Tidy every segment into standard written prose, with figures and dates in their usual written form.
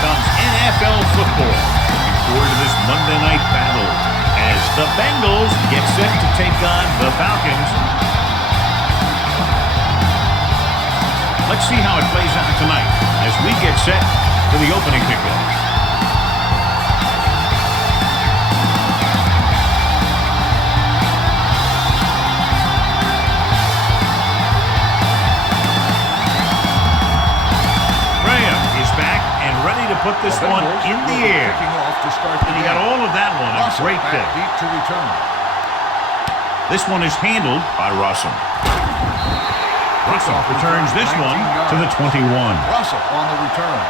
comes NFL football. Looking forward to this Monday night battle as the Bengals get set to take on the Falcons. Let's see how it plays out tonight as we get set for the opening kickoff. Ready to put this one in the air. And he got all of that one. A great pick. Deep to return. This one is handled by Russell. Russell returns this one to the 21. Russell on the return.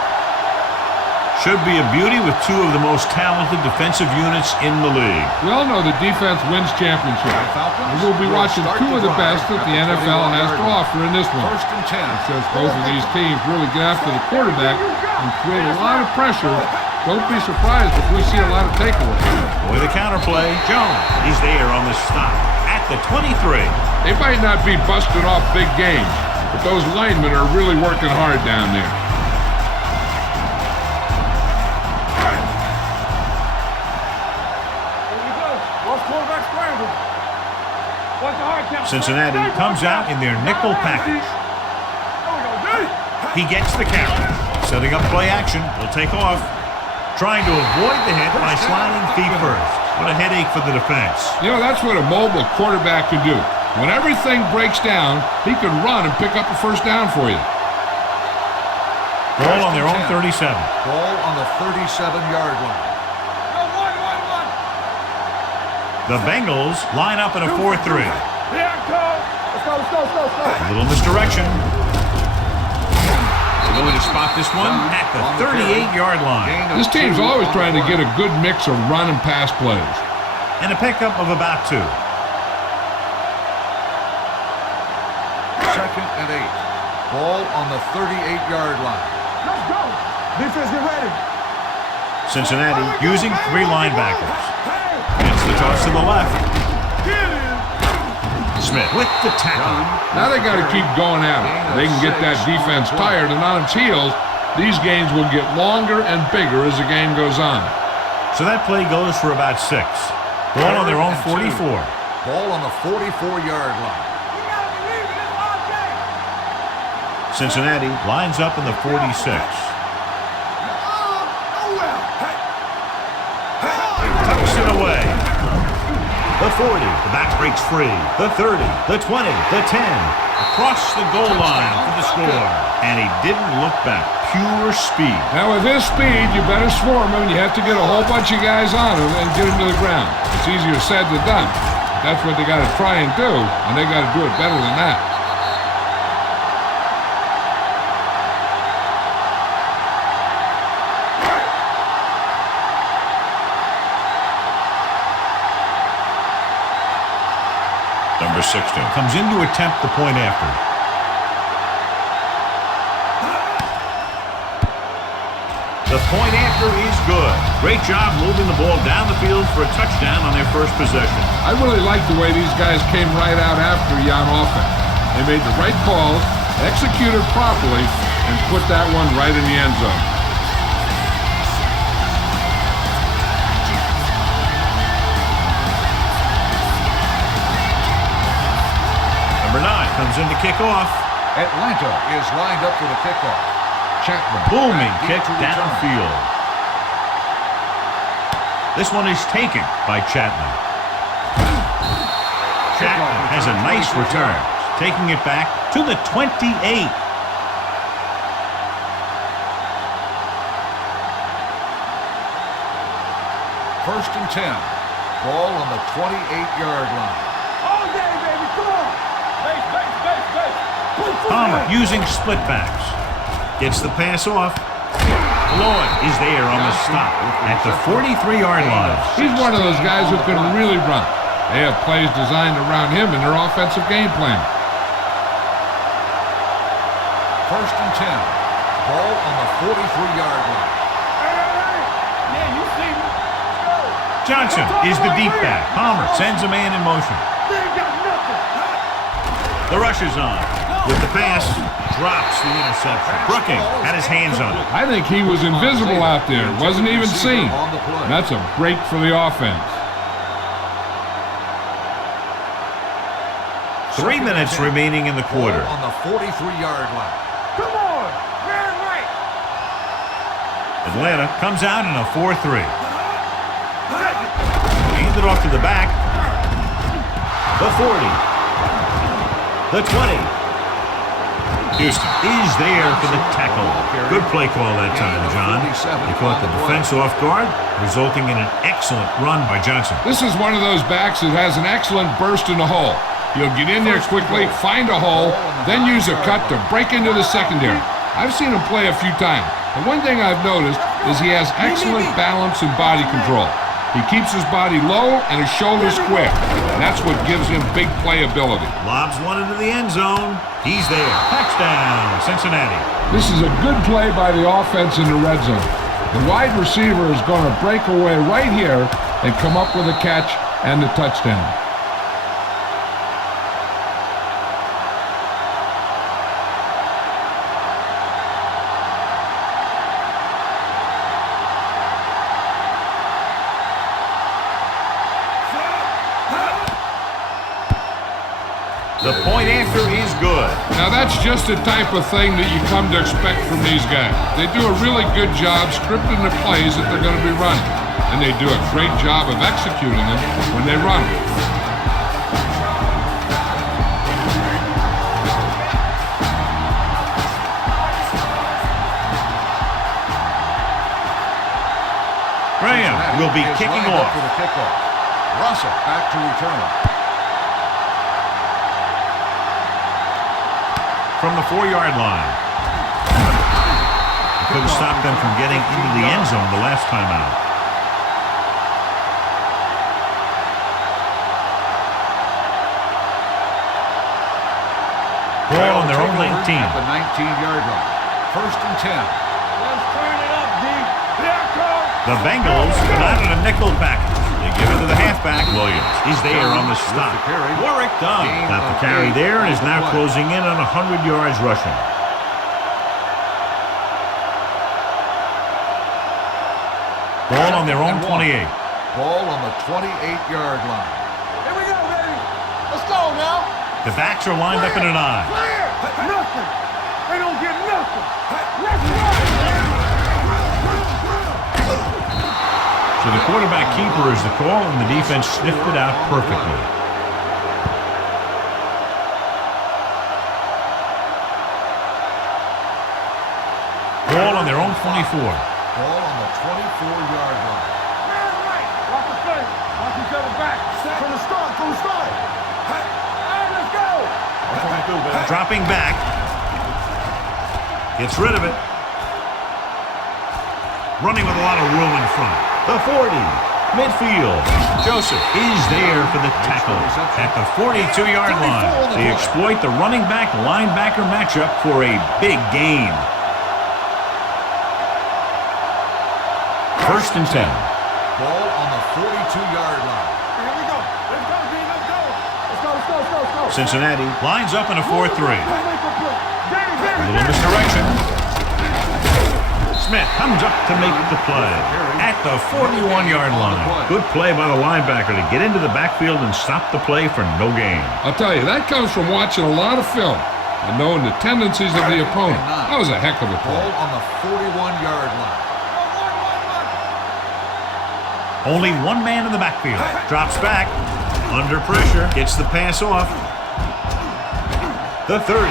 Should be a beauty with two of the most talented defensive units in the league. We all know the defense wins championships. And we'll be watching two of the best that the NFL has to offer in this one. First and 10. It says both of these teams really get after the quarterback and create a lot of pressure. Don't be surprised if we see a lot of takeaways. With a counterplay, Jones is there on the stop at the 23. They might not be busting off big games, but those linemen are really working hard down there. Cincinnati comes out in their nickel package. He gets the carry. Setting up play action. Will take off. Trying to avoid the hit by sliding feet first. What a headache for the defense. You know, that's what a mobile quarterback can do. When everything breaks down, he can run and pick up a first down for you. Ball on their own 37. Ball on the 37-yard line. The Bengals line up in a 4-3. Let's go. A little misdirection. They're going to spot this one at the 38-yard line. This team's always trying to get a good mix of run and pass plays. And a pickup of about 2. Second and 8. Ball on the 38-yard line. Let's go. Defense, get ready. Cincinnati using 3 linebackers. Gets the toss to the left. Smith with the tackle. Now they got to keep going at it. They can get that defense tired and on its heels. These games will get longer and bigger as the game goes on. So that play goes for about 6. Ball on their own 44. Ball on the 44-yard line. Cincinnati lines up in the 46. Tucks it away. The 40, the back breaks free. The 30, the 20, the 10. Across the goal line for the score. And he didn't look back. Pure speed. Now with his speed, you better swarm him. You have to get a whole bunch of guys on him and get him to the ground. It's easier said than done. That's what they got to try and do, and they got to do it better than that. Number 16 comes in to attempt the point after. The point after is good. Great job moving the ball down the field for a touchdown on their first possession. I really like the way these guys came right out after you on offense. They made the right calls, executed properly, and put that one right in the end zone. Number 9 comes in to kick off. Atlanta is lined up for the kickoff. Chapman. Booming kick downfield. This one is taken by Chapman. Chapman has a nice return, taking it back to the 28. First and 10. Ball on the 28-yard line. All day, baby. Come on. Base. Palmer using split backs. Gets the pass off. Lloyd is there on the stop at the 43-yard line. He's one of those guys who can really run. They have plays designed around him in their offensive game plan. First and 10. Ball on the 43-yard line. Yeah, you see me. Let's go. Johnson is the deep back. Palmer sends a man in motion. They ain't got nothing. The rush is on. With the pass, drops the interception. Brooking had his hands on it. I think he was invisible out there. Wasn't even seen. That's a break for the offense. 3 minutes remaining in the quarter. On the 43-yard line. Come on. Man right. Atlanta comes out in a 4-3. Hand it off to the back. The 40. The 20. Houston is there for the tackle. Good play call that time, John. He caught the defense off guard, resulting in an excellent run by Johnson. This is one of those backs that has an excellent burst in the hole. He'll get in there quickly, find a hole, then use a cut to break into the secondary. I've seen him play a few times. The one thing I've noticed is he has excellent balance and body control. He keeps his body low and his shoulders quick. And that's what gives him big playability. Lobs one into the end zone. He's there. Touchdown, Cincinnati. This is a good play by the offense in the red zone. The wide receiver is going to break away right here and come up with a catch and the touchdown. The point after is good. Now that's just the type of thing that you come to expect from these guys. They do a really good job scripting the plays that they're going to be running. And they do a great job of executing them when they run them. Graham will be kicking off. For the kickoff. Russell back to return. From the 4-yard line. Couldn't stop them from getting into the end zone the last time out. Ball on their own 19. At the 19-yard line. First and 10. Let's turn it up, D. Here I come. The Bengals come out in a nickel package. They give it to the halfback, Williams. He's there on the stop. Warwick Dunn got the carry there and is now closing in on 100 yards rushing. Ball on their own 28. Ball on the 28-yard line. Here we go, baby. Let's go now. The backs are lined up in an I. Clear. Nothing. They don't get nothing. Let's go. So the quarterback keeper is the call, and the defense sniffed it out perfectly. Ball on their own 24. Ball on the 24-yard line. Man right. Watch the face. Watch each other back. From the start. Hey, let's go. That's what we do, baby. Dropping back. Gets rid of it. Running with a lot of room in front. The 40. Midfield. Joseph is there for the tackle at the 42-yard line. They exploit the running back linebacker matchup for a big gain. First and 10. Ball on the 42-yard line. Here we go. Let's go, D. Let's go. Cincinnati lines up in a 4-3. Let's make a play. A little misdirection. Smith comes up to make the play at the 41-yard line. Good play by the linebacker to get into the backfield and stop the play for no gain. I'll tell you, that comes from watching a lot of film and knowing the tendencies of the opponent. That was a heck of a play. Ball on the 41-yard line. Only one man in the backfield. Drops back. Under pressure. Gets the pass off. The 30.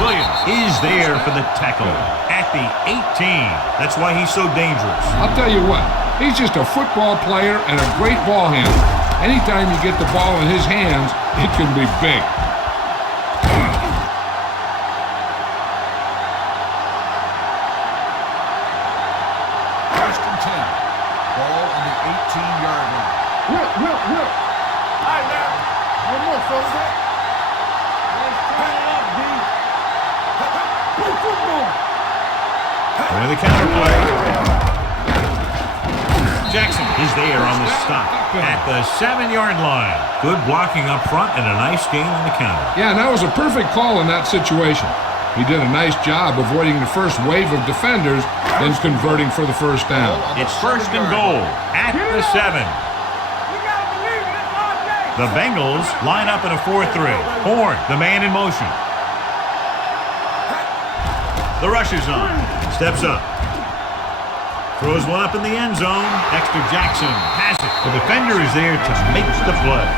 Williams is there for the tackle at the 18. That's why he's so dangerous. I'll tell you what, he's just a football player and a great ball handler. Anytime you get the ball in his hands, it can be big. First and 10. Ball on the 18-yard line. Whip. All right, now. One more, fellas. Let's turn it up, D. Play football. With the counter play. Jackson is there on the stop at the 7-yard line. Good blocking up front and a nice gain on the counter. Yeah, and that was a perfect call in that situation. He did a nice job avoiding the first wave of defenders, then converting for the first down. It's first and goal at the 7. The Bengals line up in a 4-3. Horn, the man in motion. The rush is on. Steps up. Throws one up in the end zone. Dexter Jackson has it. The defender is there to make the play.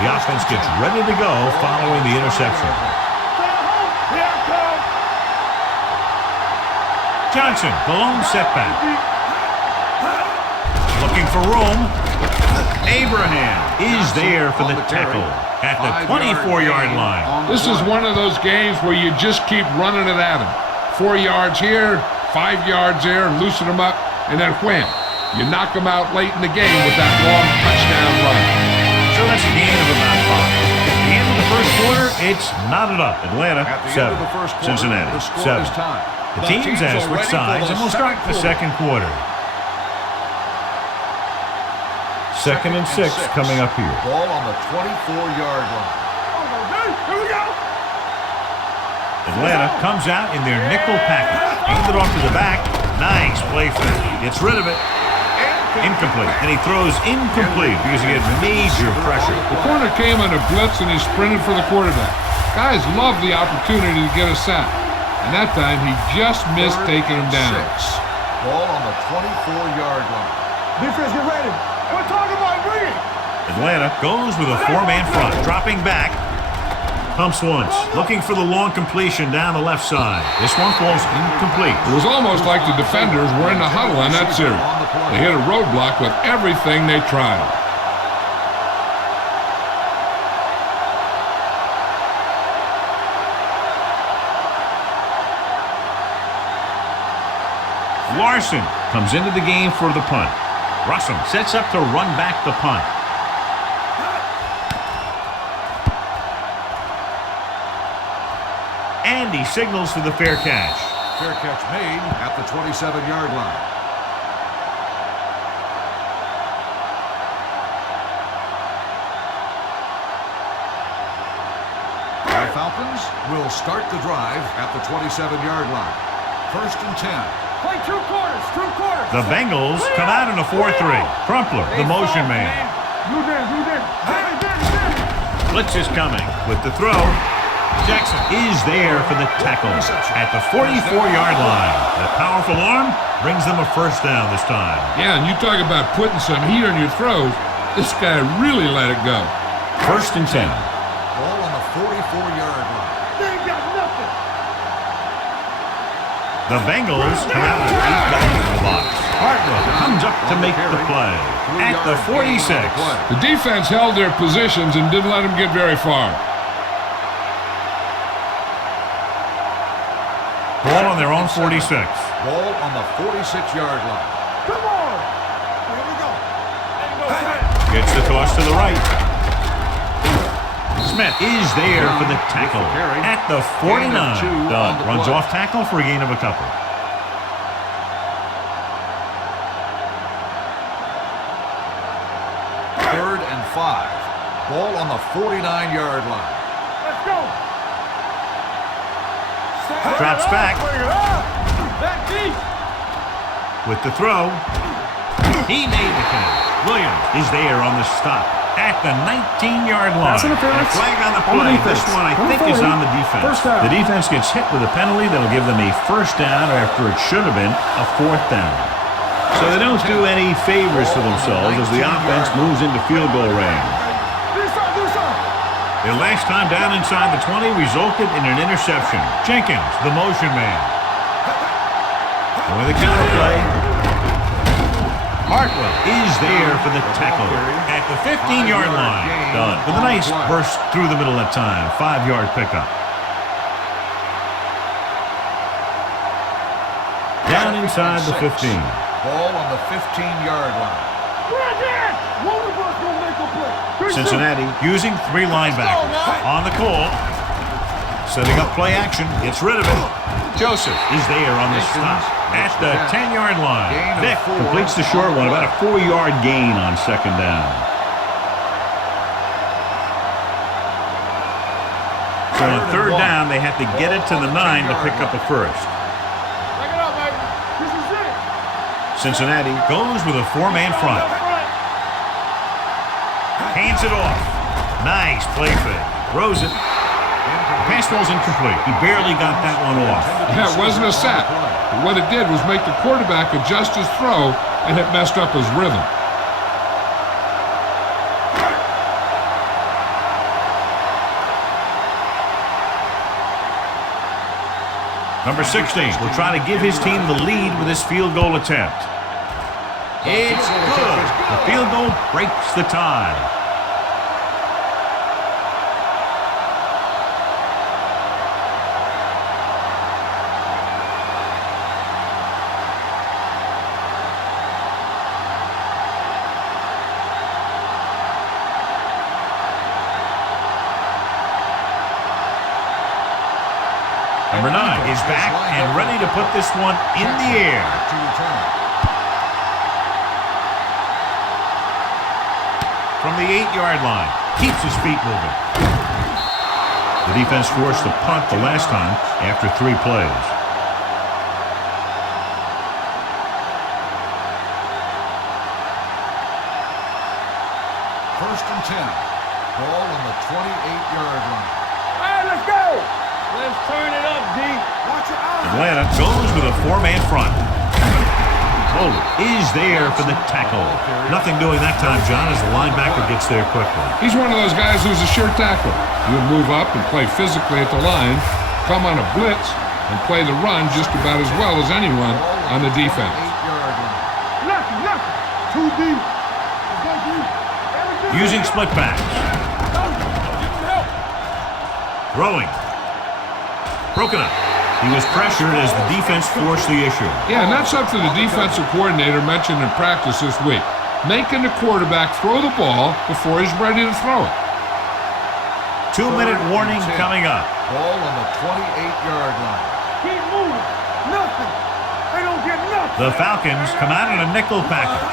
The offense gets ready to go following the interception. Johnson, the lone setback. Looking for room. Abraham is there for the tackle at the 24-yard line. This is one of those games where you just keep running it at him. 4 yards here, 5 yards there, and loosen them up, and then wham. You knock them out late in the game with that long touchdown run. So that's a gain of about 5. At the end of the first quarter, it's knotted up. Atlanta, 7. Cincinnati, 7. The teams have switched sides, and we'll start the second quarter. 2nd and 6 coming up here. Ball on the 24-yard line. Here we go. Atlanta comes out in their nickel package. Hands it off to the back. Nice play fake. Gets rid of it. Incomplete. And he throws incomplete because he had major pressure. The corner came on a blitz, and he sprinted for the quarterback. Guys love the opportunity to get a sack. And that time, he just missed taking him down. 6. Ball on the 24-yard line. Defense, get ready. We're talking about bringing. Atlanta goes with a 4-man front. Dropping back. Pumps once. Looking for the long completion down the left side. This one falls incomplete. It was almost like the defenders were in the huddle on that series. They hit a roadblock with everything they tried. Larson comes into the game for the punt. Russell sets up to run back the punt. And he signals for the fair catch. Fair catch made at the 27-yard line. The Falcons will start the drive at the 27-yard line. 1st and 10. Play 2 quarters. 2 quarters. The Bengals come out in a 4-3. Crumpler, the motion man. Do this. Blitz is coming with the throw. Jackson is there for the tackle at the 44-yard line. That powerful arm brings them a first down this time. Yeah, and you talk about putting some heat on your throws. This guy really let it go. 1st and 10. Ball on the 44-yard line. They ain't got nothing. The Bengals come out with 8 guys in the box. Hartwell comes up to make the play at the 46. The defense held their positions and didn't let them get very far. Ball on their own 46. Ball on the 46-yard line. Come on. Here we go. Gets the toss to the right. Smith is there for the tackle at the 49. Dunn runs off tackle for a gain of a couple. Third and 5. Ball on the 49-yard line. Let's go. Drops back. Back deep. With the throw. He made the catch. Williams is there on the stop at the 19-yard line. Pass interference. And a flag on the play. This one, I think, is on the defense. First down. The defense gets hit with a penalty that'll give them a first down after it should have been a 4th down. So they don't do any favors to themselves as the offense moves into field goal range. Their last time down inside the 20 resulted in an interception. Jenkins, the motion man. And with a counter play, Hartwell is there for the tackle at the 15-yard line. Done with a nice burst through the middle that time. 5-yard pickup. Down inside the 15. Ball on the 15-yard line. Cincinnati using 3 linebackers. On the call. Setting up play action. Gets rid of it. Joseph is there on the stop at the 10-yard line. Vic completes the short one. About a 4-yard gain on second down. So on third down, they have to get it to the 9 to pick up a first. Cincinnati goes with a 4-man front. Hands it off. Nice play fake. Throws it. Pass ball's incomplete. He barely got that one off. Yeah, it wasn't a sack. But what it did was make the quarterback adjust his throw, and it messed up his rhythm. Number 16 will try to give his team the lead with his field goal attempt. It's good. The field goal breaks the tie. Number 9 is back and ready to put this one in the air. From the 8-yard line, keeps his feet moving. The defense forced the punt the last time after 3 plays. First and 10. Ball on the 28-yard line. All right, let's go. Let's turn it up, D. Watch your eyes. Atlanta goes with a 4-man front. Oh, is there for the tackle. Nothing doing that time, John, as the linebacker gets there quickly. He's one of those guys who's a sure tackler. He'll move up and play physically at the line, come on a blitz, and play the run just about as well as anyone on the defense. Nothing. Too deep. Using split backs. Throwing. Broken up. He was pressured as the defense forced the issue. Yeah, and that's something the defensive coordinator mentioned in practice this week. Making the quarterback throw the ball before he's ready to throw it. 2-minute warning coming up. Ball on the 28-yard line. Keep moving. Nothing. They don't get nothing. The Falcons come out in a nickel package.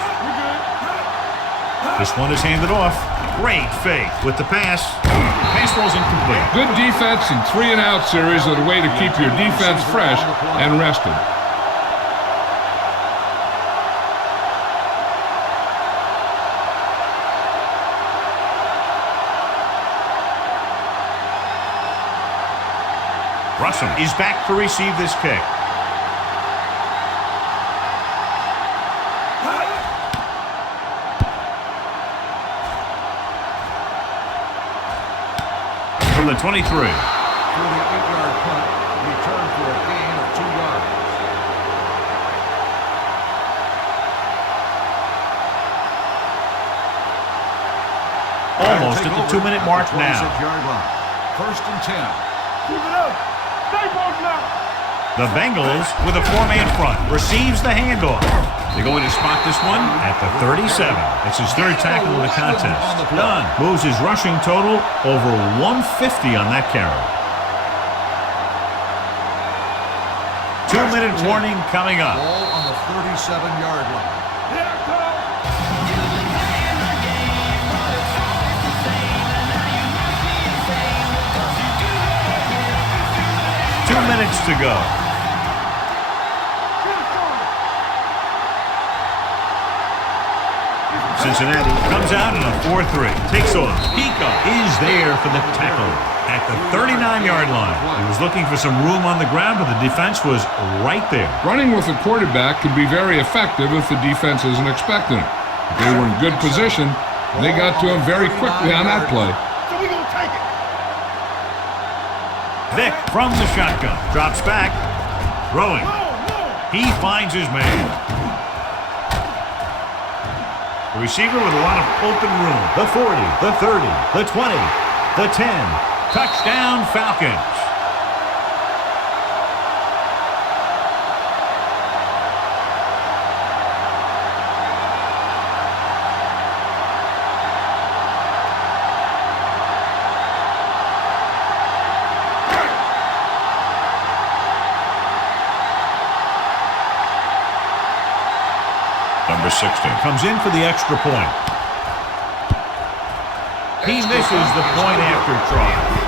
This one is handed off. Great fake with the pass. Pass ball's incomplete. Good defense and 3-and-out series are the way to keep your defense fresh and rested. Russell is back to receive this kick. From the 23. 48-yard punt, return for a gain of 2 yards. Almost at the 2-minute mark now. First and 10. Keep it up. Stay both now. The Bengals with a 4-man front receives the handoff. They're going to spot this one at the 37. It's his 3rd tackle of the contest. Dunn moves his rushing total over 150 on that carry. 2-minute warning coming up. Ball on the 37-yard line. Here it comes. 2 minutes to go. Cincinnati comes out in a 4-3. Takes off. Pico is there for the tackle at the 39-yard line. He was looking for some room on the ground, but the defense was right there. Running with a quarterback can be very effective if the defense isn't expecting it. They were in good position, and they got to him very quickly on that play. So we gonna take it. Vic from the shotgun. Drops back. Throwing. He finds his man. The receiver with a lot of open room. The 40, the 30, the 20, the 10. Touchdown Falcons. Number 16 comes in for the extra point. He misses the point after try.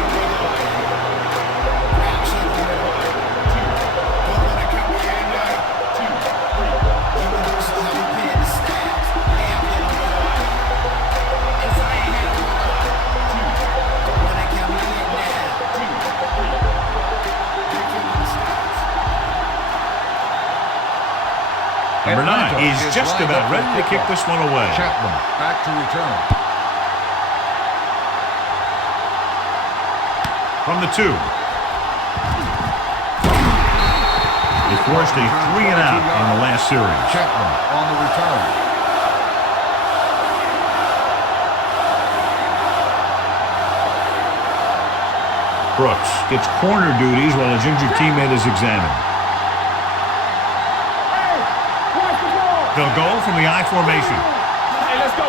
Number 9 is just about ready to kick this one away. Chapman back to return. From the 2. They forced a 3-and-out in the last series. Chapman on the return. Brooks gets corner duties while his injured teammate is examined. They'll go from the I formation. Hey, let's go.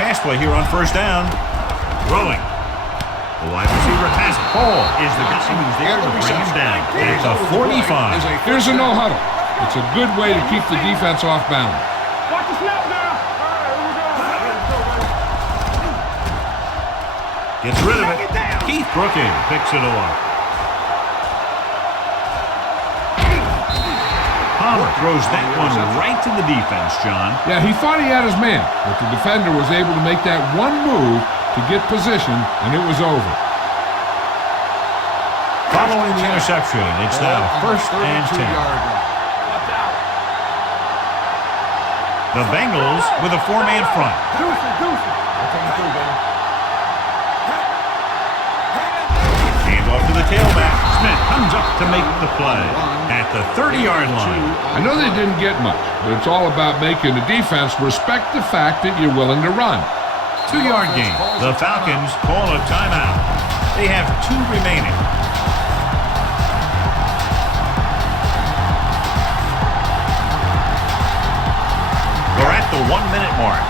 Pass play here on first down. Throwing. The wide receiver has it. Paul is the guy who's there to bring him down. At the 45. Here's a no huddle. It's a good way to keep the defense off balance. Watch the snap now. All right, here we go. Gets rid of it. Keith Brookins picks it off. Palmer throws that one right to the defense, John. Yeah, he thought he had his man, but the defender was able to make that one move to get position, and it was over. Following the interception, it's now first and 10. The Bengals with a 4-man front. Hand off to the tailback. Smith comes up to make the play at the 30-yard line. I know they didn't get much, but it's all about making the defense respect the fact that you're willing to run. 2-yard gain. The Falcons call a timeout. They have 2 remaining. We're at the 1-minute mark.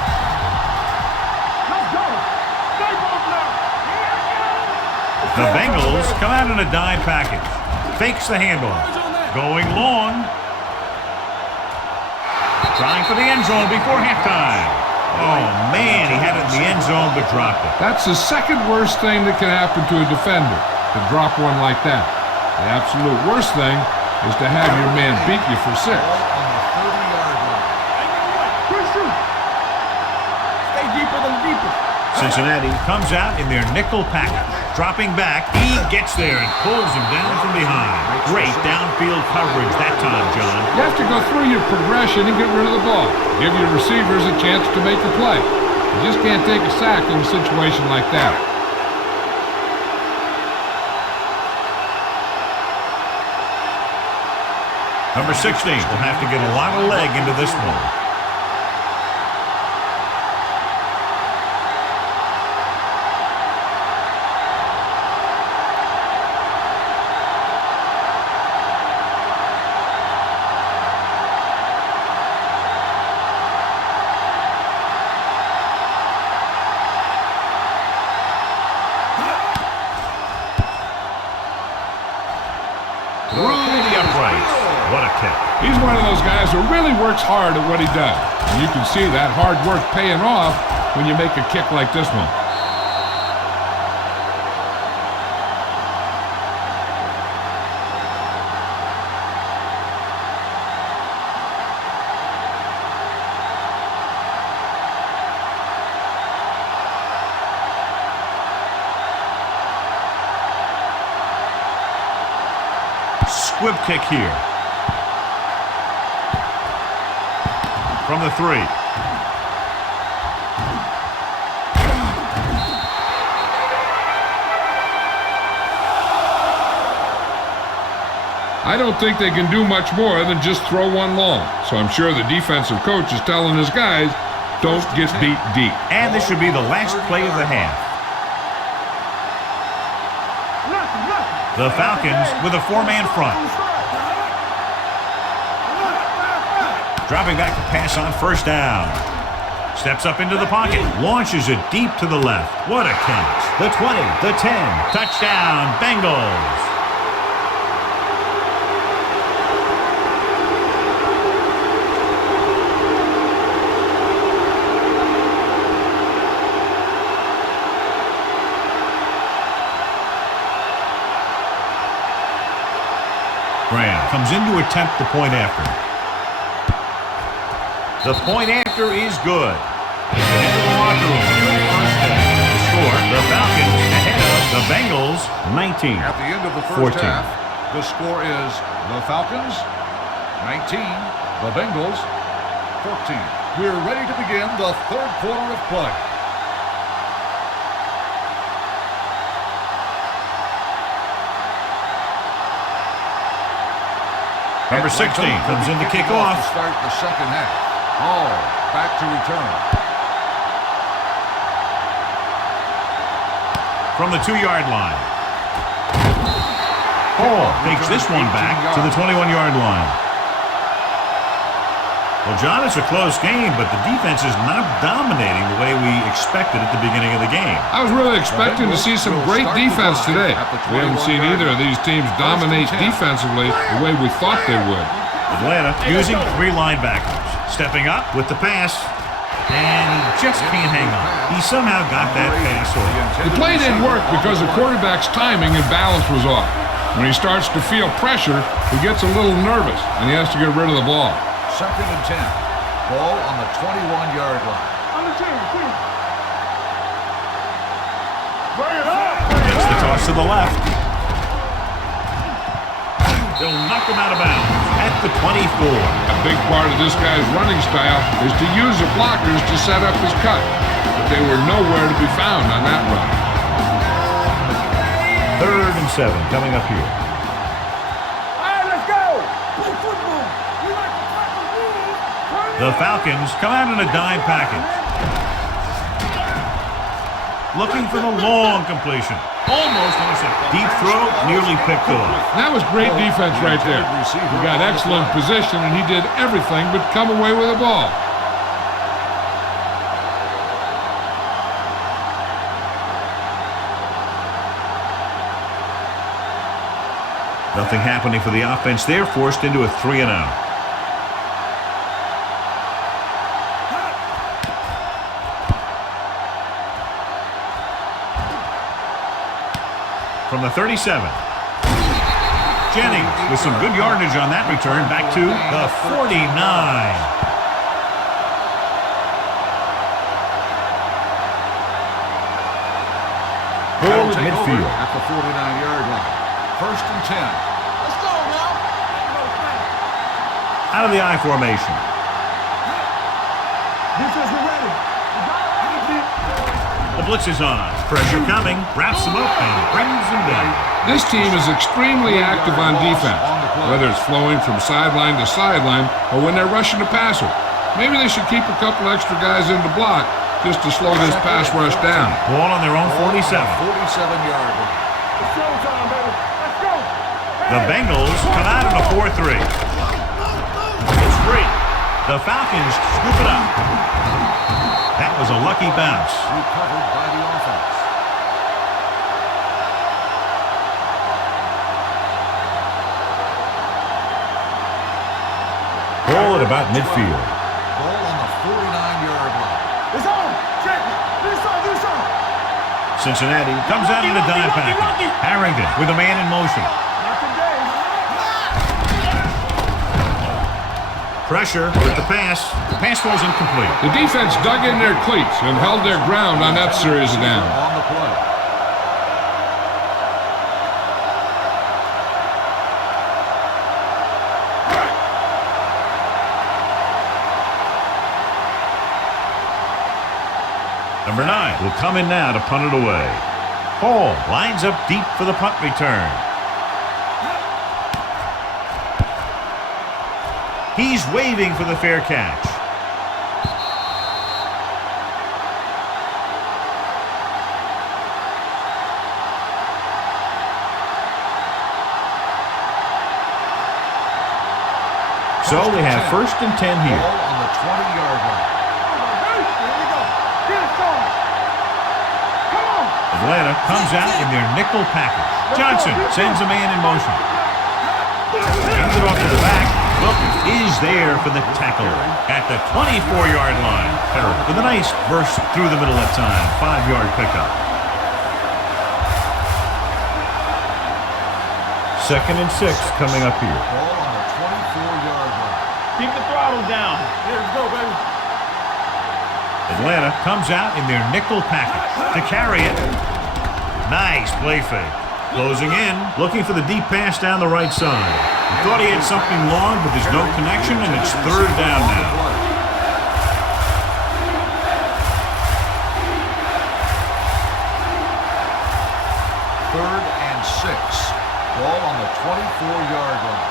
Let's go. Stay both now. The Bengals come out in a dime package. Fakes the handoff. Going long. Trying for the end zone before halftime. Oh, man, he had it in the end zone but dropped it. That's the second worst thing that can happen to a defender, to drop one like that. The absolute worst thing is to have your man beat you for 6. On the 30-yard line. Stay deeper than deeper. Cincinnati comes out in their nickel package. Dropping back, he gets there and pulls him down from behind. Great downfield coverage that time, John. You have to go through your progression and get rid of the ball. Give your receivers a chance to make the play. You just can't take a sack in a situation like that. Number 16 will have to get a lot of leg into this one. Through the uprights. What a kick. He's one of those guys who really works hard at what he does. And you can see that hard work paying off when you make a kick like this one. Squib kick here. From the 3. I don't think they can do much more than just throw one long. So I'm sure the defensive coach is telling his guys, don't get beat deep. And this should be the last play of the half. The Falcons with a 4-man front. Dropping back to pass on first down. Steps up into the pocket. Launches it deep to the left. What a catch. The 20, the 10. Touchdown, Bengals. Graham comes in to attempt the point after. The point after is good. Into the locker room for the first half. The score, the Falcons ahead of the Bengals 19. At the end of the first 14. half, the score is the Falcons 19, the Bengals 14. We're ready to begin the third quarter of play. Number 16 comes in to kick off. To start the second half. Hall back to return. From the 2-yard line. Hall takes this one back to the 21-yard line. Well, John, it's a close game, but the defense is not dominating the way we expected at the beginning of the game. I was really expecting to see some great defense today. We haven't seen either of these teams dominate defensively the way we thought they would. Atlanta using 3 linebackers. Stepping up with the pass, and he just can't hang on. He somehow got that pass off. The play didn't work because the quarterback's timing and balance was off. When he starts to feel pressure, he gets a little nervous, and he has to get rid of the ball. Second and 10. Ball on the 21-yard line. On the team. Bring it up. Gets the toss to the left. They'll knock him out of bounds at the 24. A big part of this guy's running style is to use the blockers to set up his cut, but they were nowhere to be found on that run. 3rd and 7 coming up here. All right, let's go. Play football. We like to tackle rules. The Falcons come out in a dime package. Looking for the long completion. Almost intercepted. Deep throw, nearly picked off. That was great defense right there. He got excellent position, and he did everything but come away with the ball. Nothing happening for the offense there, forced into a 3-and-out. From the 37. Jennings with some good yardage on that return back to the 49. Ball at midfield. At the 49-yard line. First and 10. Let's go now. Out of the I formation. Defense, we're ready. The blitz is on. Pressure coming. Wraps him up and brings him down. This team is extremely active on defense, whether it's flowing from sideline to sideline or when they're rushing the passer. Maybe they should keep a couple extra guys in the block just to slow this pass rush down. Ball on their own 47. 47-yard line. It's showtime, baby. Let's go. The Bengals come out in a 4-3. It's free. The Falcons scoop it up. That was a lucky bounce. Recovered by the offense. Ball at about midfield. Ball on the 49-yard line. It's on. Check it. This on. Cincinnati comes out in a dime package. Harrington with a man in motion. Not today. Pressure with the pass. The pass falls incomplete. The defense dug in their cleats and held their ground on that series of downs. On the play. Number 9 will come in now to punt it away. Hall lines up deep for the punt return. He's waving for the fair catch. So we have 1st and 10 here. Ball on the 20-yard line. Here we go. Get it started. Come on. Atlanta comes out in their nickel package. Johnson sends a man in motion. Hands it off to the back. Wilkins is there for the tackle at the 24-yard line. Harrell with a nice burst through the middle that time. 5-yard pickup. 2nd and 6 coming up here. Ball on the 24-yard line. Keep the throttle down. Here we go, baby. Atlanta comes out in their nickel package to carry it. Nice play fake. Closing in, looking for the deep pass down the right side. He thought he had something long, but there's no connection, and it's 3rd down now. 3rd and 6. Ball on the 24-yard line.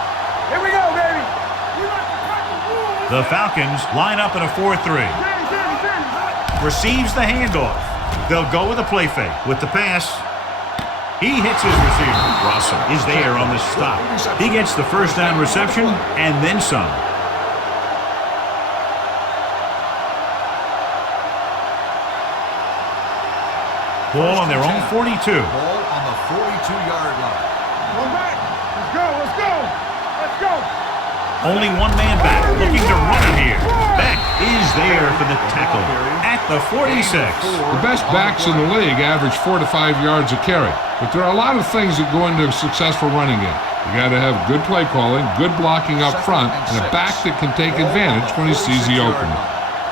Here we go, baby. We like to crack the rules. The Falcons line up in a 4-3. Receives the handoff. They'll go with a play fake. With the pass, he hits his receiver. Russell is there on the stop. He gets the 1st down reception and then some. Ball on their own 42. Ball on the 42-yard line. One back. Let's go, let's go. Let's go. Only one man back, looking to run it here. Beck is there for the tackle at the 46. The best backs in the league average 4 to 5 yards a carry. But there are a lot of things that go into a successful running game. You got to have good play calling, good blocking up front, and a back that can take advantage when he sees the opening.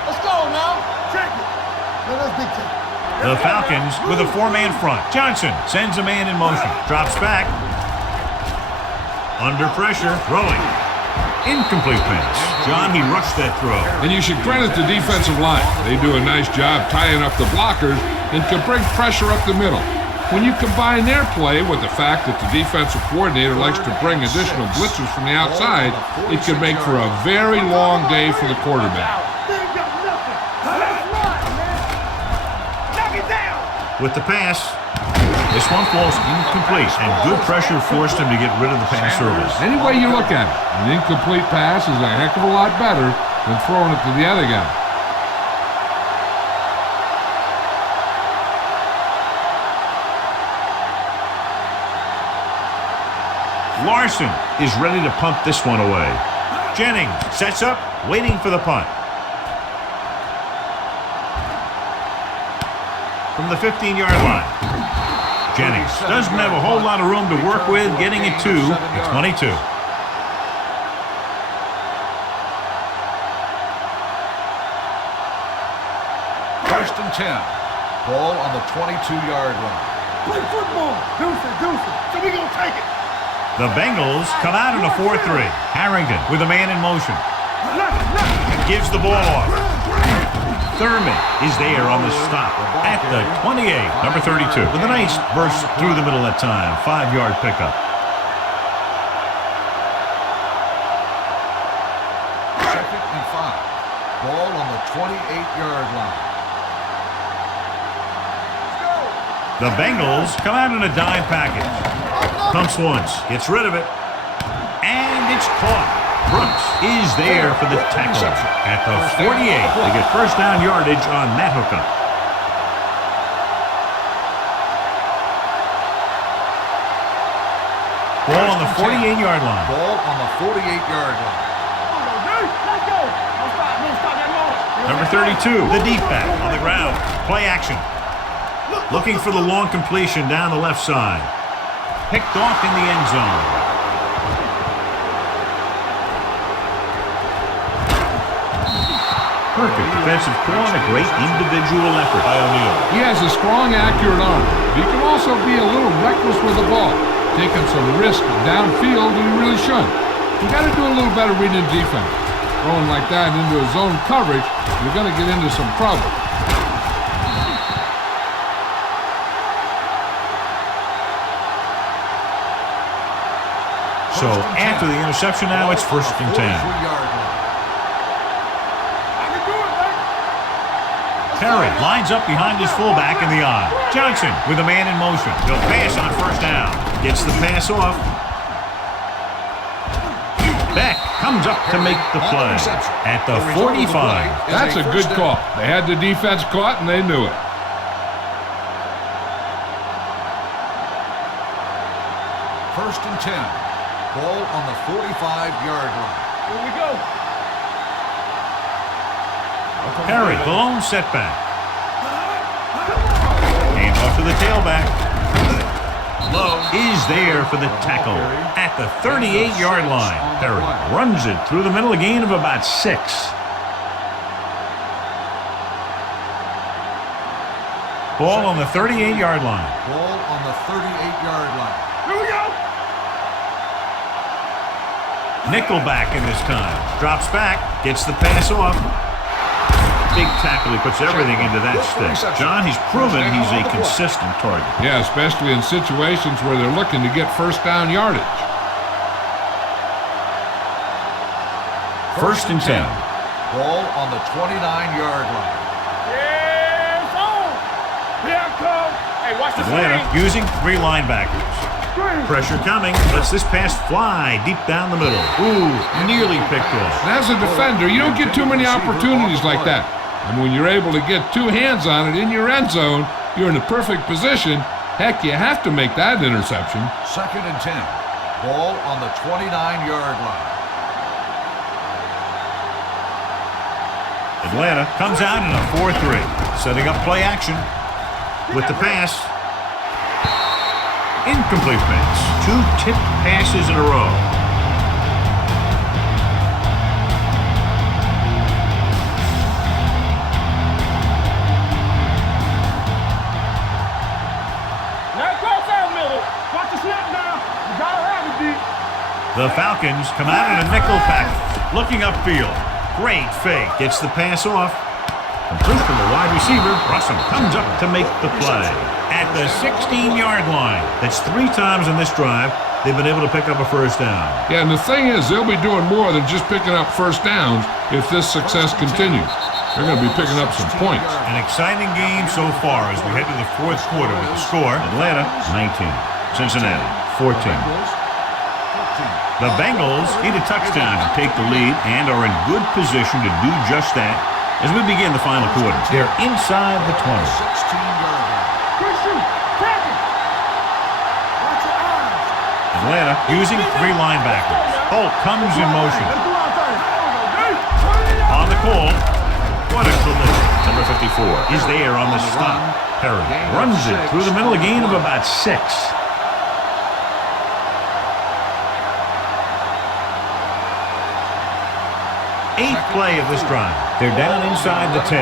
Let's go now. Check it. No, that's big time. The Falcons with a 4-man front. Johnson sends a man in motion. Drops back. Under pressure. Throwing. Incomplete pass. John, he rushed that throw. And you should credit the defensive line. They do a nice job tying up the blockers and can bring pressure up the middle. When you combine their play with the fact that the defensive coordinator likes to bring additional blitzers from the outside, it can make for a very long day for the quarterback. With the pass, this one falls incomplete, and good pressure forced him to get rid of the pass service. Any way you look at it, an incomplete pass is a heck of a lot better than throwing it to the other guy. Larson is ready to punt this one away. Jennings sets up, waiting for the punt. From the 15-yard line. Jennings doesn't have a whole lot of room to work with, getting it to the 22. First and 10. Ball on the 22-yard line. Play football. Deuce it. So we gonna take it. The Bengals come out in a 4-3. Harrington with a man in motion. Gives the ball off. Thurman is there on the stop at the 28. Number 32 with a nice burst through the middle that time. 5-yard pickup. Second and 5. Ball on the 28-yard line. The Bengals come out in a dime package. Pumps once, gets rid of it, and it's caught. Brooks is there for the tackle at the 48. They get 1st down yardage on that hookup. Ball on the 48-yard line. Ball on the 48-yard line. Let's go. Don't stop that long. Number 32, the deep back on the ground. Play action. Looking for the long completion down the left side. Picked off in the end zone. Perfect defensive call and a great individual effort by O'Neal. He has a strong, accurate arm. He can also be a little reckless with the ball, taking some risk downfield that he really shouldn't. You got to do a little better reading defense. Throwing like that into a zone coverage, you're going to get into some trouble. So after the interception now, it's 1st and 10. Perry lines up behind his fullback in the eye. Johnson with a man in motion. He'll pass on 1st down. Gets the pass off. Beck comes up to make the play at the 45. That's a good call. They had the defense caught, and they knew it. First and 10. Ball on the 45-yard line. Here we go. Perry, the lone setback. Hand off to the tailback. is there for the tackle at the 38-yard line. Perry runs it through the middle, a gain of about 6. Ball on the 38-yard line. Ball on the 38-yard line. Here we go. Nickelback in this time. Drops back, gets the pass off. Big tackle. He puts everything into that stick. John, he's proven he's a consistent target. Yeah, especially in situations where they're looking to get first down yardage. First and 10. Ball on the 29-yard line. Yes, on. Here I come. Hey, watch the Atlanta screen. using 3 linebackers. Pressure coming. Lets this pass fly deep down the middle. Ooh, nearly picked off. And as a defender, you don't get too many opportunities like that. And when you're able to get 2 hands on it in your end zone, you're in the perfect position. Heck, you have to make that interception. Second and 10. Ball on the 29-yard line. Atlanta comes out in a 4-3. Setting up play action with the pass. Incomplete pass. 2 tipped passes in a row. Now cross out, Miller. Watch the snap down. You gotta have it, D. The Falcons come out in a nickel package. Looking upfield. Great fake. Gets the pass off. Complete from the wide receiver. Russell comes up to make the play. At the 16-yard line. That's 3 times in this drive they've been able to pick up a first down. Yeah, and the thing is, they'll be doing more than just picking up first downs if this success continues. They're going to be picking up some points. An exciting game so far as we head to the 4th quarter with the score. Atlanta, 19. Cincinnati, 14. The Bengals need a touchdown to take the lead and are in good position to do just that as we begin the final quarter. They're inside the 20. 16-yard line. Good shoot. Tap it. Watch your eyes. Atlanta using 3 linebackers. Holt comes in motion. Let's do our thing. Turn it up. On the call. What a collision. Number 54 is there on the stop. Perry runs it through the middle, a gain of about 6. 8th play of this drive. They're down inside the 10.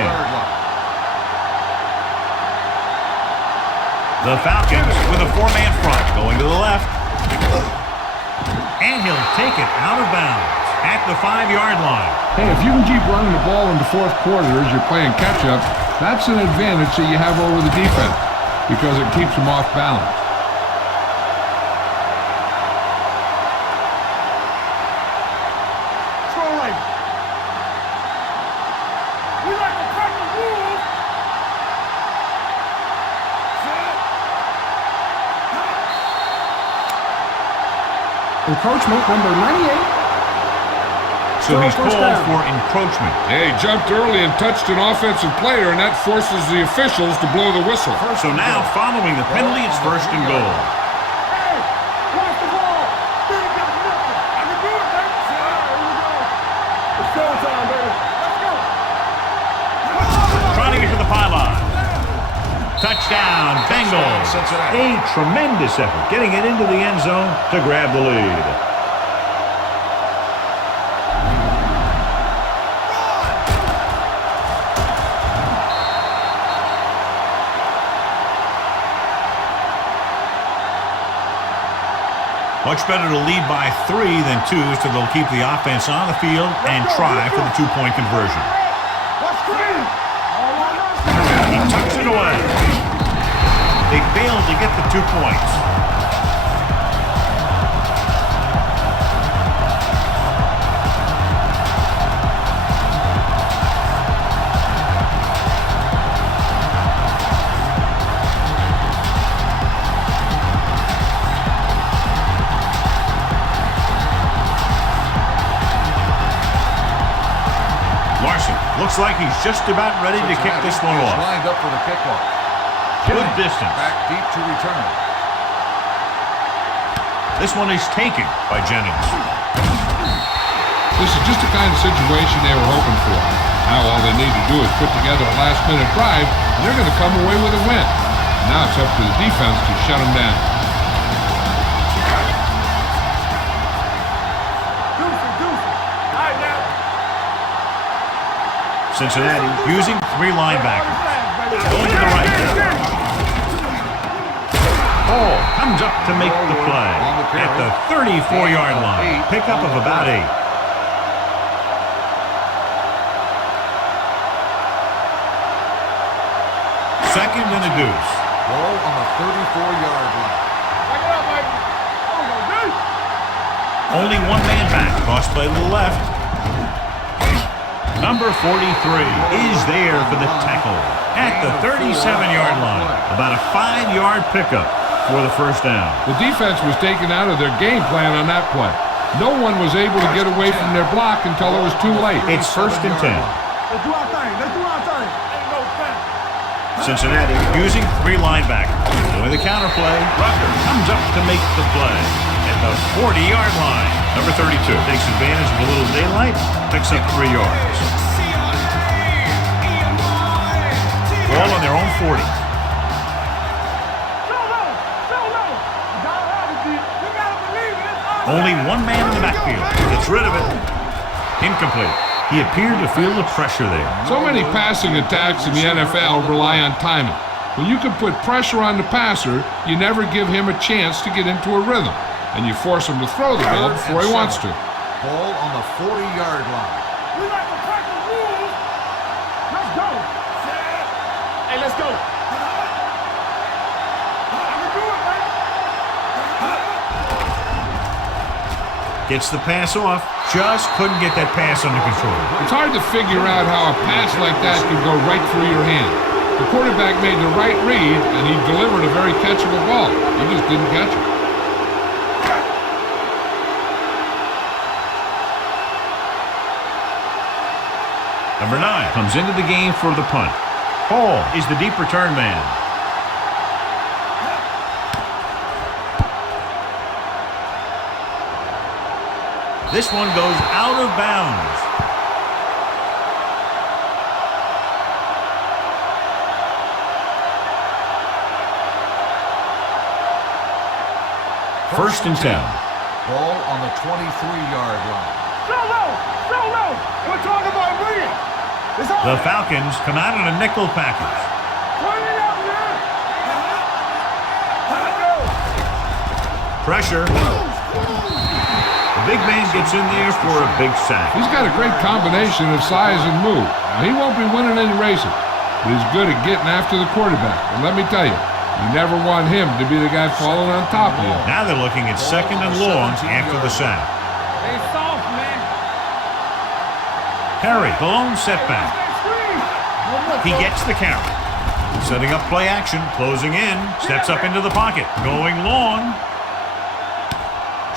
The Falcons with a 4-man front going to the left. And he'll take it out of bounds at the 5-yard line. Hey, if you can keep running the ball in the 4th quarter as you're playing catch-up, that's an advantage that you have over the defense because it keeps them off balance. Throw right. We like to break the rules. Encroachment number 98. So he's called for encroachment. Hey, he jumped early and touched an offensive player, and that forces the officials to blow the whistle. So now, following the penalty, it's 1st and goal. Hey, watch the ball. Big got nothing. I can do it, baby. Here we go. It's showtime, baby. Let's go. Trying to get to the pylon. Touchdown, Bengals. A tremendous effort getting it into the end zone to grab the lead. Much better to lead by 3 than 2, so they'll keep the offense on the field and try for the 2-point conversion. Watch screen. He tucks it away. They failed to get the 2 points. Looks like he's just about ready to kick this one off. Lined up for the kickoff. Good distance. Back deep to return. This one is taken by Jennings. This is just the kind of situation they were hoping for. Now all they need to do is put together a last-minute drive, and they're going to come away with a win. Now it's up to the defense to shut them down. Cincinnati using 3 linebackers. Going to the right. Hall comes up to make the play at the 34-yard line. Pickup of about 8. Second and a deuce. Ball on the 34-yard line. Only 1 man back. Cross play to the left. Number 43 is there for the tackle at the 37-yard line. About a 5-yard pickup for the first down. The defense was taken out of their game plan on that play. No one was able to get away from their block until it was too late. It's first and 10. Let's do our thing. Let's do our thing. Ain't no thing. Cincinnati using 3 linebackers. Doing the counter play. Rucker comes up to make the play at the 40-yard line. Number 32 takes advantage of a little daylight. Picks up 3 yards. Ball on their own 40. Only 1 man in the backfield. Gets rid of it. Incomplete. He appeared to feel the pressure there. So many passing attacks in the NFL rely on timing. When you can put pressure on the passer, you never give him a chance to get into a rhythm, and you force him to throw the ball before he wants to. Ball on the 40-yard line. We like to crack the rules. Let's go. Hey, let's go. I can do it, man. Gets the pass off. Just couldn't get that pass under control. It's hard to figure out how a pass like that could go right through your hand. The quarterback made the right read, and he delivered a very catchable ball. He just didn't catch it. Number 9 comes into the game for the punt. Hall is the deep return man. This one goes out of bounds. First and 10. Ball on the 23-yard line. So low. We're talking about bringing. It's all The Falcons come out in a nickel package. Turn it up, man. Pressure. The big man gets in there for a big sack. He's got a great combination of size and move. Now, he won't be winning any races, but he's good at getting after the quarterback. And let me tell you, you never want him to be the guy falling on top of you. Now they're looking at second and long after the sack. They soft, man. Perry, the lone setback. He gets the carry. Setting up play action, closing in, steps up into the pocket, going long.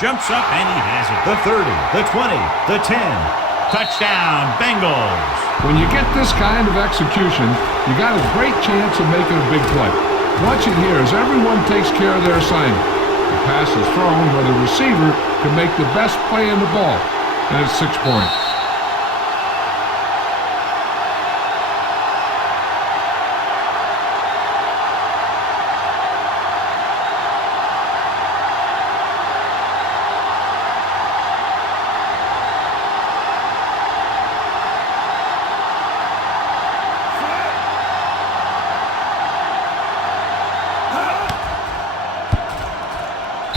Jumps up and he has it. The 30, the 20, the 10. Touchdown, Bengals. When you get this kind of execution, you got a great chance of making a big play. Watch it here as everyone takes care of their assignment. The pass is thrown where the receiver can make the best play in the ball, and it's 6 points.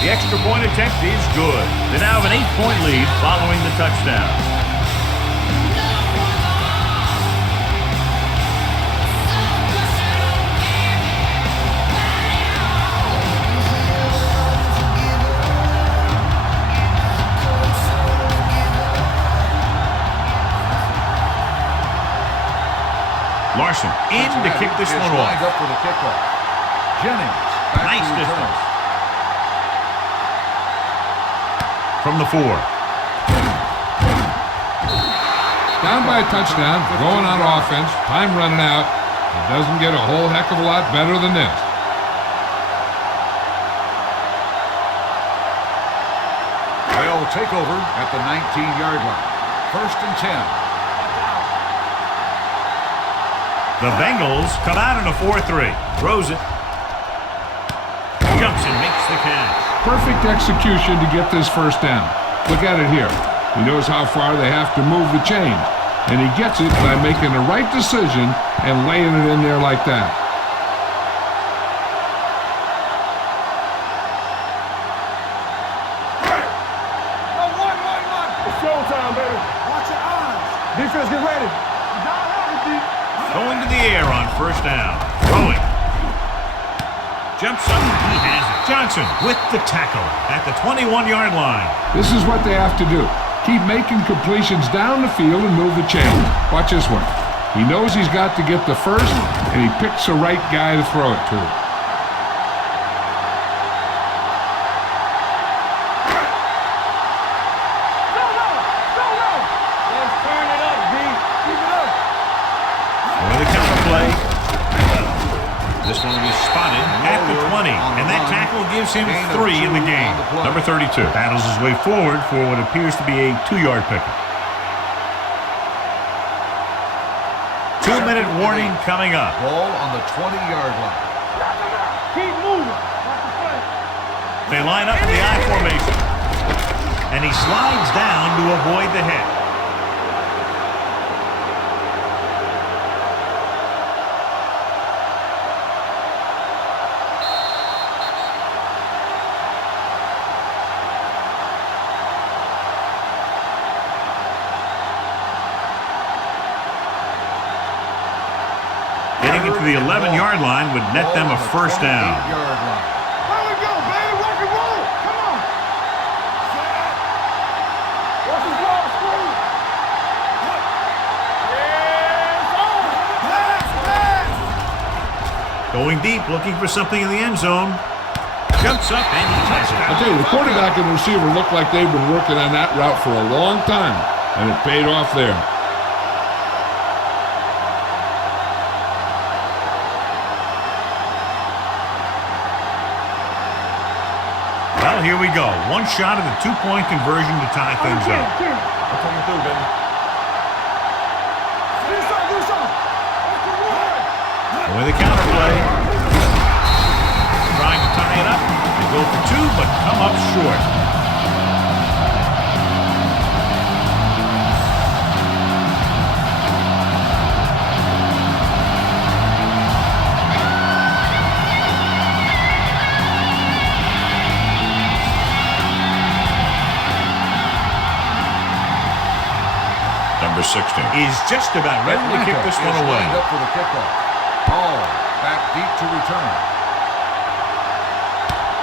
The extra point attempt is good. They now have an 8-point lead following the touchdown. Larson in to kick this one off. Lined up for the kickoff. Jennings. Nice distance. From the 4. Down by a touchdown, going on offense, time running out. It doesn't get a whole heck of a lot better than this. They'll take over at the 19-yard line. First and 10. The Bengals come out in a 4-3. Throws it. Jumps and makes the catch. Perfect execution to get this first down. Look at it here. He knows how far they have to move the chain. and he gets it by making the right decision and laying it in there like that. It's showtime, baby. Watch your eyes. Defense, get ready. Going to the air on first down. Throwing. Jumps up. He has it. Johnson with the tackle at the 21-yard line. This is what they have to do. Keep making completions down the field and move the chain. Watch this one. He knows he's got to get the first, and he picks the right guy to throw it to. Let's turn it up, B. Keep it up. With a counter play. This one was spotted at the 20, and that tackle gives him 3 in the game. Number 32 battles his way forward for what appears to be a 2-yard pickup. 2-minute warning coming up. Ball on the 20-yard line. Keep moving. Watch the play. They line up in the I formation, and he slides down to avoid the hit. Getting it to the 11-yard line would net them a first down. There we go, baby. Rock and roll. Come on. Watch his ball, screw. Yeah, it's on. Pass. Going deep, looking for something in the end zone. Jumps up and he has it. I tell you, the quarterback and the receiver look like they've been working on that route for a long time, and it paid off there. Well, here we go. One shot of the 2-point conversion to tie things up. I'm coming through, baby. Do something. That's the one. With a counter play. Trying to tie it up. They go for 2, but come up short. Number 16 is just about ready to kick this one away. Up for the kickoff. Ball back deep to return.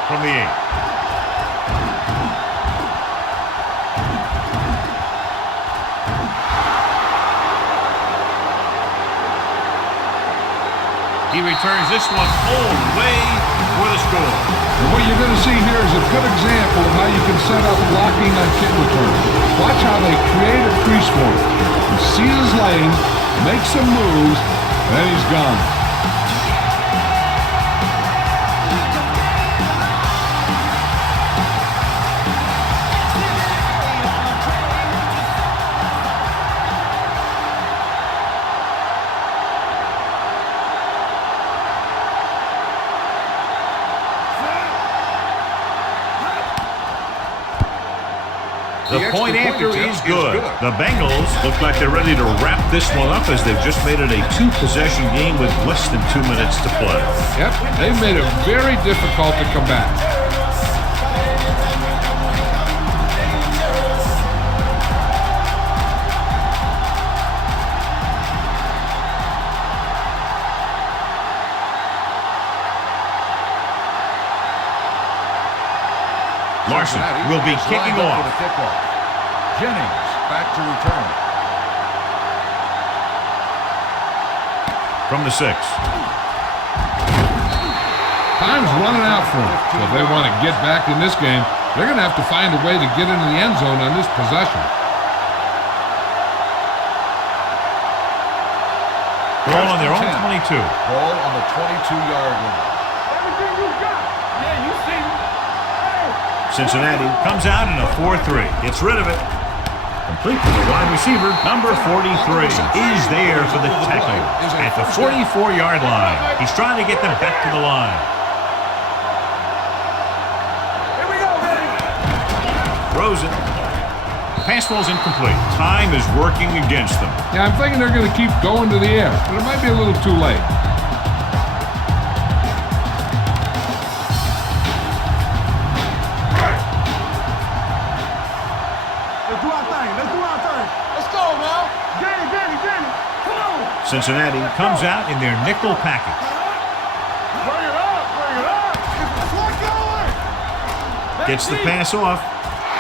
From the 8. He returns this one all the way for the score. And what you're going to see here is a good example of how you can set up blocking on kick return. Watch how they create a crease for him. He sees his lane, makes some moves, and then he's gone. The point after is good. The Bengals look like they're ready to wrap this one up as they've just made it a 2-possession game with less than 2 minutes to play. Yep, they've made it very difficult to come back. Larson will be kicking off. Jennings back to return. From the 6. Time's running out for them. So if they want to get back in this game, they're going to have to find a way to get into the end zone on this possession. Ball on their own 22. Ball on the 22-yard line. Everything you got. Yeah, you see me. Cincinnati comes out in a 4-3. Gets rid of it. Complete to the wide receiver. Number 43 is there for the tackle at the 44-yard line. He's trying to get them back to the line. Here we go, baby. Throws it. Pass ball's incomplete. Time is working against them. Yeah, I'm thinking they're going to keep going to the air, but it might be a little too late. Let's do our thing. Let's do our thing. Let's go, man. Danny. Come on. Cincinnati comes out in their nickel package. Bring it up. It's going. Gets the pass off.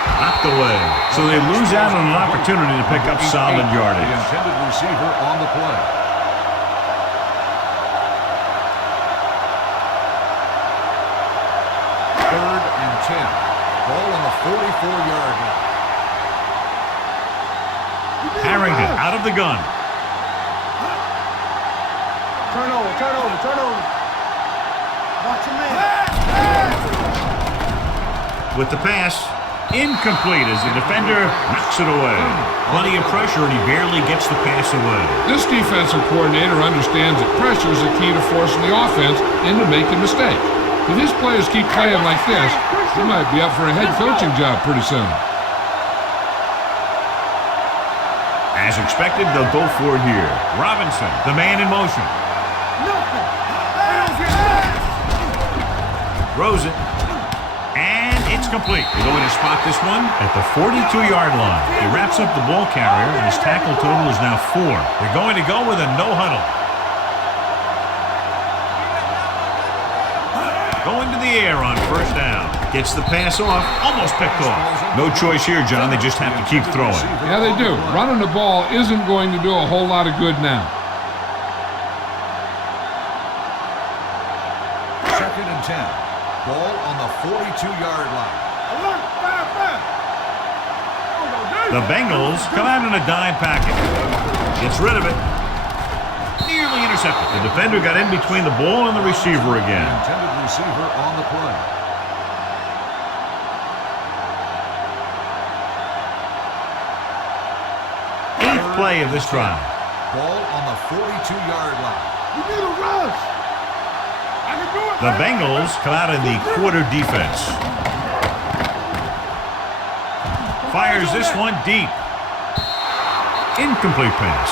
Knocked away. So they lose out on an opportunity to pick up solid yardage. The intended receiver on the play. Third and 10. Ball on the 44-yard line. Harrington out of the gun. Turn over. Watch your man. With the pass, incomplete as the defender knocks it away. Plenty of pressure, and he barely gets the pass away. This defensive coordinator understands that pressure is the key to forcing the offense into making mistakes. If his players keep playing like this, he might be up for a head coaching job pretty soon. As expected, they'll go for it here. Robinson, the man in motion. Throws it. And it's complete. They're going to spot this one at the 42-yard line. He wraps up the ball carrier, and his tackle total is now 4. They're going to go with a no huddle. Going to the air on first down. Gets the pass off. Almost picked off. No choice here, John. They just have to keep throwing. Yeah, they do. Running the ball isn't going to do a whole lot of good now. Second and 10. Ball on the 42-yard line. The Bengals come out in a dime package. Gets rid of it. Nearly intercepted. The defender got in between the ball and the receiver again. Intended receiver on the play. Eighth play of this drive. Ball on the 42-yard line. You need a rush. I can do it. The Bengals come out in the quarter defense. Fires this one deep. Incomplete pass.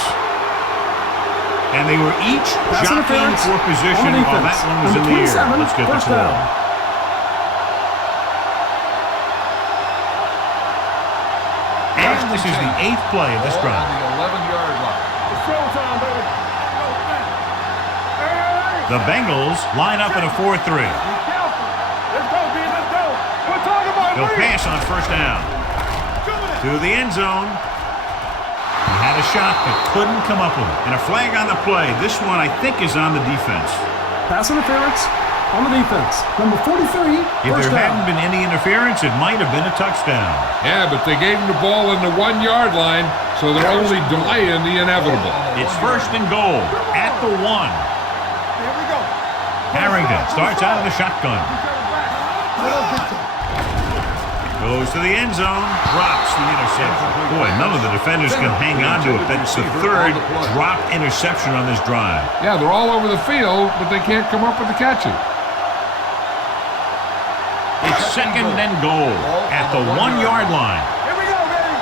And they were each jockeying for position while that one was in the air. Let's get the call. And this is the 8th play of this Ball drive. on the 11-yard line. It's showtime, baby. The Bengals line up in a 4-3. Let's go, B. Let's go. We're talking about They'll Reed. pass on first down. To the end zone. He had a shot but couldn't come up with it. And a flag on the play. This one, I think, is on the defense. Pass interference on the defense. Number 43, If first there down. hadn't been any interference, it might have been a touchdown. Yeah, but they gave him the ball in the 1-yard line, so they're only delaying the inevitable. It's first and goal at the 1. Here we go. Harrington starts out of the shotgun. Goes to the end zone, drops the interception. Boy, none of the defenders can hang on to it. That's the third dropped interception on this drive. Yeah, they're all over the field, but they can't come up with the catches. It's second and goal at the 1-yard line. Here we go, baby.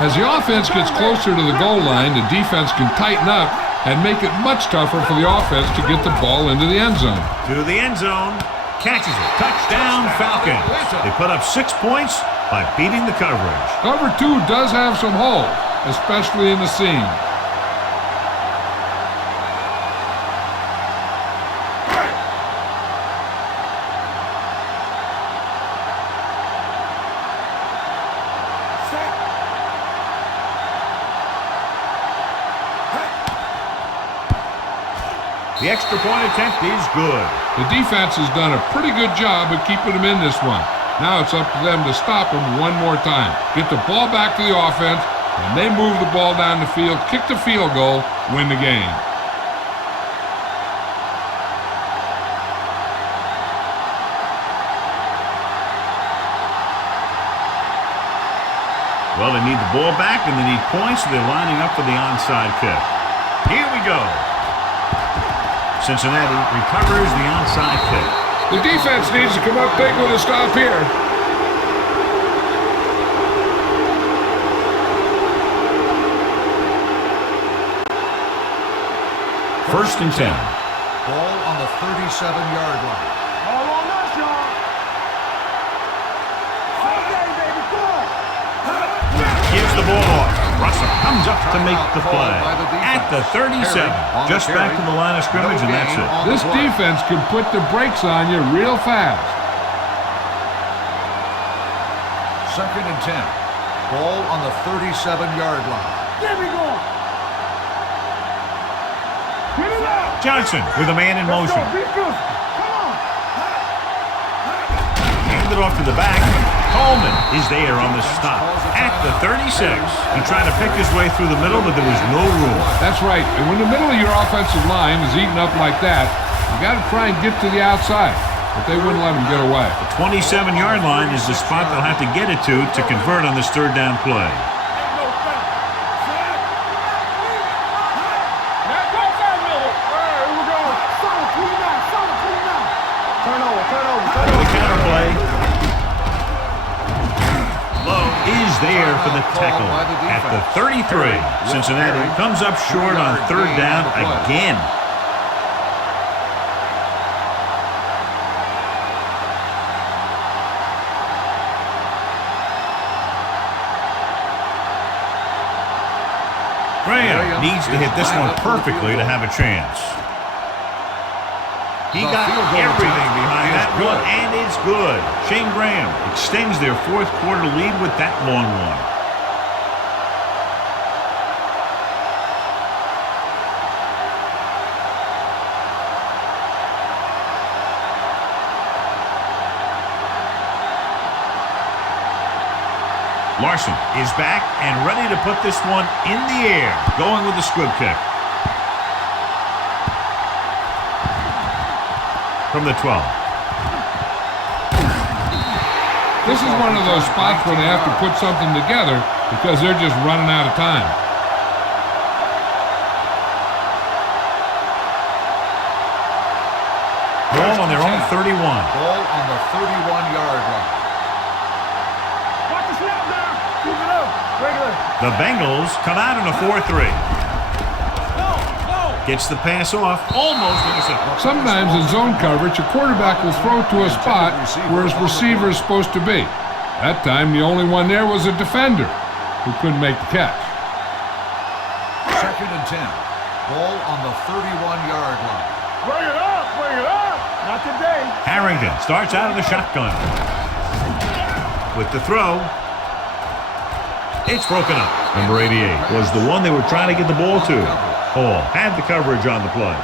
As the offense gets closer to the goal line, the defense can tighten up and make it much tougher for the offense to get the ball into the end zone. To the end zone, catches it. Touchdown, Falcons. They put up 6 points by beating the coverage. Cover 2 does have some holes, especially in the seam. The extra point attempt is good. The defense has done a pretty good job of keeping them in this one. Now it's up to them to stop them one more time. Get the ball back to the offense, and they move the ball down the field, kick the field goal, win the game. Well, they need the ball back, and they need points, so they're lining up for the onside kick. Here we go. Cincinnati recovers the onside kick. The defense needs to come up big with a stop here. First and 10. Ball on the 37-yard line. All on us, y'all. Okay, baby, come on. Gives the ball off. Russell comes up to make the play. At the 37. Just back to the line of scrimmage, and that's it. This defense can put the brakes on you real fast. Second and 10. Ball on the 37-yard line. Get me going. Get it out. Johnson with a man in Let's motion. go. Be good. Come on. Hand it off to the back. Coleman is there on the stop. At the 36. He tried to pick his way through the middle, but there was no room. That's right. And when the middle of your offensive line is eaten up like that, you got to try and get to the outside. But they wouldn't let him get away. The 27-yard line is the spot they'll have to get it to convert on this third down play. Ain't no thing. Set. Now go, Miller. All right, here we go. Solid 29. Solid 29. Turn over. For the counter play. Lowe is there for the tackle at the 33. Cincinnati comes up short on third down again. Graham needs to hit this one perfectly to have a chance. He got everything behind that one, and it's good. Shane Graham extends their fourth quarter lead with that long one. Larson is back and ready to put this one in the air, going with the squib kick. From the 12. This is one of those spots where they have to put something together because they're just running out of time. Ball on their own 31. Ball on the 31-yard line. Watch the snap down. Keep it up. Regular. The Bengals come out in a 4-3. Gets the pass off, almost intercepted. Sometimes in zone coverage, a quarterback will throw to a spot where his receiver is supposed to be. That time, the only one there was a defender who couldn't make the catch. Second and 10. Ball on the 31-yard line. Bring it up. Bring it up. Not today. Harrington starts out of the shotgun. With the throw, it's broken up. Number 88 was the one they were trying to get the ball to. Hall had the coverage on the play.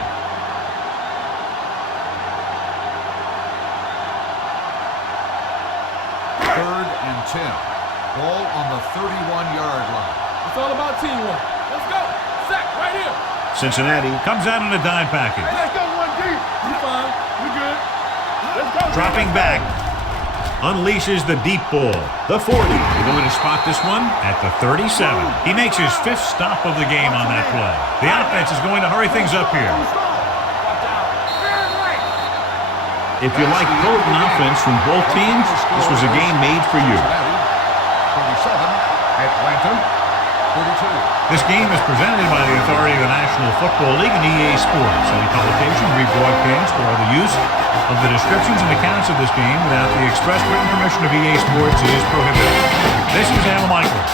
Third and 10. Ball on the 31-yard line. It's all about teamwork. Let's go. Sack right here. Cincinnati comes out in a dime package. Let's go one deep. You fine. We good. Let's go. Dropping back. Unleashes the deep ball. The 40. They're going to spot this one at the 37. He makes his fifth stop of the game on that play. The offense is going to hurry things up here. If you like potent offense from both teams, this was a game made for you. 27. Atlanta. 32. This game is presented by the authority of the National Football League and EA Sports. Any publication, rebroadcast, or other use of the descriptions and accounts of this game without the express written permission of EA Sports is prohibited. This is Al Michaels.